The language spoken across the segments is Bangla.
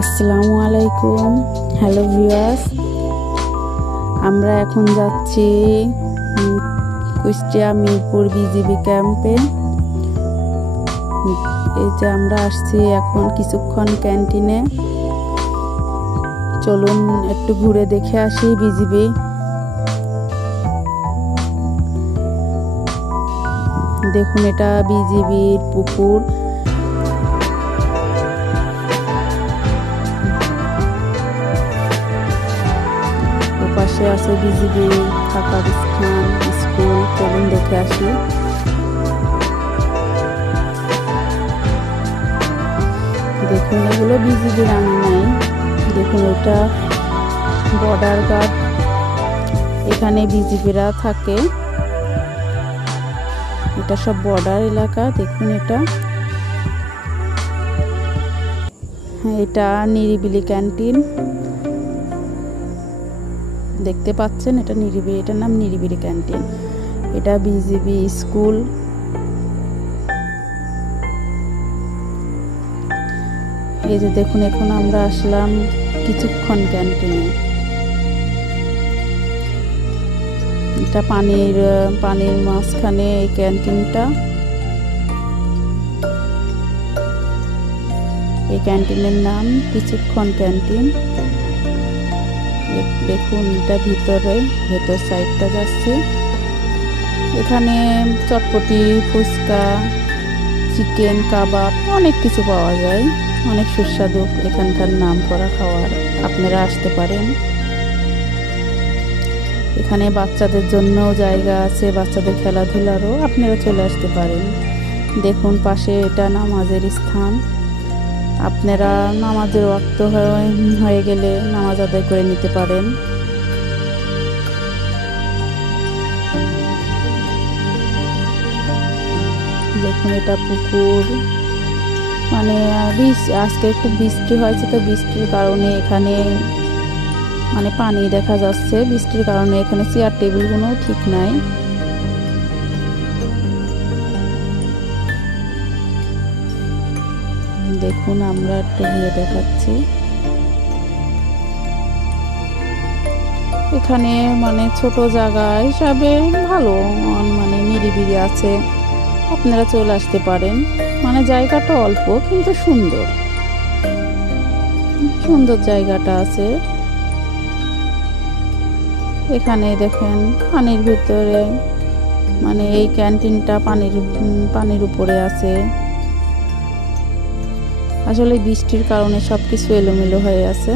আসসালামু আলাইকুম। হ্যালো ভিউয়ার্স, আমরা এখন যাচ্ছি কুষ্টিয়া মিরপুর বিজিবি ক্যাম্পে। এই যে আমরা আসছি এখন কিছুক্ষণ ক্যান্টিনে। চলুন একটু ঘুরে দেখে আসি বিজিবি। দেখুন, এটা বিজিবির পুকুর। পাশে আছে বিজিবি থাকার স্থান, স্কুল। চলুন দেখে আসি। দেখুন, এগুলো বিজিবির আঙিনায়। দেখুন, এটা বর্ডার গার্ড, এখানে বিজিবিরা থাকে। এটা সব বর্ডার এলাকা। দেখুন, এটা নিরিবিলি ক্যান্টিন দেখতে পাচ্ছেন। এটা নিরিবিলি, এটার নাম নিরিবিলি ক্যান্টিন। এটা বিজিবি স্কুল। এই যে দেখুন, এখন আমরা আসলাম কিছুক্ষণ ক্যান্টিনে। এটা পানির মাঝখানে এই ক্যান্টিনটা। এই ক্যান্টিনের নাম কিছুক্ষণ ক্যান্টিন। দেখুন, এটা ভেতর সাইডটা যাচ্ছে। এখানে চটপটি, ফুচকা, চিকেন, কাবাব অনেক কিছু পাওয়া যায়। অনেক সুস্বাদু এখানকার নাম করা খাবার। আপনারা আসতে পারেন। এখানে বাচ্চাদের জন্য জায়গা আছে, বাচ্চাদের খেলাধুলারও। আপনারা চলে আসতে পারেন। দেখুন, পাশে এটা নামাজের স্থান। আপনারা নামাজের ওয়াক্ত হয়ে গেলে নামাজ আদায় করে নিতে পারেন। দেখুন, এটা পুকুর। মানে আজকে খুব বৃষ্টি হয়েছে, তো বৃষ্টির কারণে এখানে পানি দেখা যাচ্ছে। বৃষ্টির কারণে এখানে চেয়ার টেবিলগুলো ঠিক নাই। দেখুন, আমরা একটু ঘুরে দেখাচ্ছি। এখানে ছোট জায়গা হিসাবে ভালো, নিরিবিলি আছে। আপনারা চলে আসতে পারেন। জায়গাটা অল্প কিন্তু সুন্দর জায়গাটা আছে। এখানে দেখেন পানির ভিতরে, এই ক্যান্টিনটা পানির উপরে আছে। আসলে বৃষ্টির কারণে সবকিছু এলোমেলো হয়ে আছে।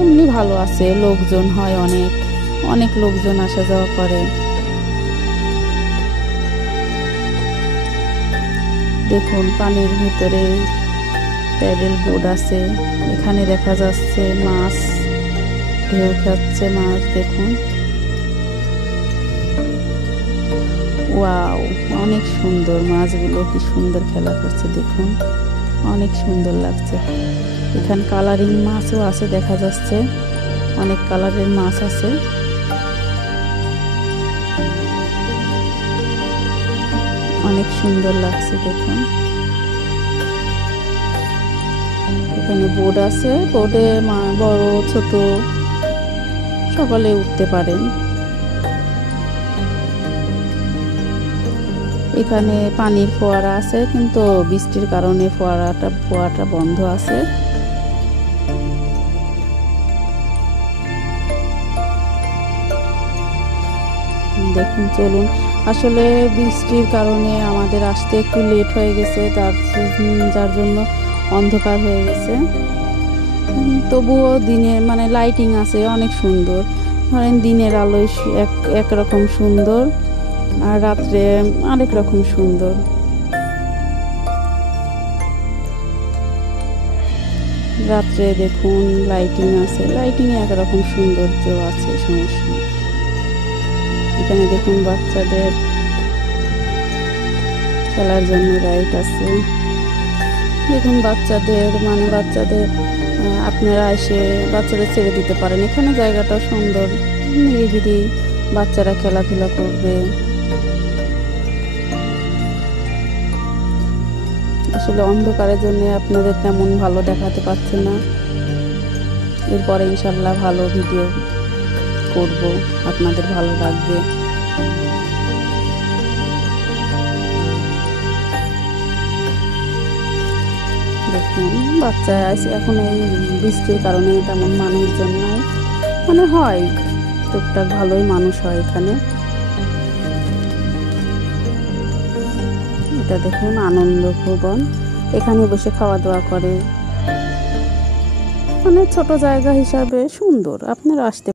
এমনি ভালো আছে, লোকজন হয় অনেক লোকজন আসা যাওয়া করে। দেখুন, পানির ভিতরে প্যাডেল বোর্ড আছে। এখানে দেখা যাচ্ছে মাছ, ঢেউ খাচ্ছে মাছ। দেখুন, ওয়াও, অনেক সুন্দর মাছগুলো, কি সুন্দর খেলা করছে। দেখুন, অনেক সুন্দর লাগছে। এখানে কালারিং মাছও আছে, দেখা যাচ্ছে অনেক কালারের মাছ আছে। অনেক সুন্দর লাগছে। দেখুন, এখানে বোর্ড আছে। বোর্ডে বড় ছোট সকলে উঠতে পারেন। এখানে পানির ফোয়ারা আছে, কিন্তু বৃষ্টির কারণে ফোয়ারাটা বন্ধ আছে। দেখুন, চলুন। আসলে বৃষ্টির কারণে আমাদের আসতে একটু লেট হয়ে গেছে, যার জন্য অন্ধকার হয়ে গেছে। তবুও দিনে লাইটিং আছে, অনেক সুন্দর। দিনের আলোয় একরকম সুন্দর, আর রাত্রে আরেক রকম সুন্দর। রাত্রে দেখুন লাইটিং আছে, লাইটিংয়ে একরকম সৌন্দর্য আছে, সমস্যা। এখানে দেখুন বাচ্চাদের খেলার জন্য রাইড আছে। দেখুন, বাচ্চাদের আপনারা এসে বাচ্চাদের ছেড়ে দিতে পারেন। এখানে জায়গাটা সুন্দর, নিরিবিলি, বাচ্চারা খেলাধুলা করবে। আসলে অন্ধকারের জন্য আপনাদের তেমন ভালো দেখাতে পারছে না। এরপরে ইনশাল্লাহ ভালো ভিডিও করব, আপনাদের ভালো লাগবে। দেখুন বাচ্চায় আছে, এখন এই বৃষ্টির কারণে তেমন মানুষজন নাই, মানে হয় টুকটাক ভালোই মানুষ হয় এখানে। এটা দেখুন আনন্দ ভবন, এখানে বসে খাওয়া দাওয়া করে, মানে ছোট জায়গা হিসাবে সুন্দর, আপনারা আসতে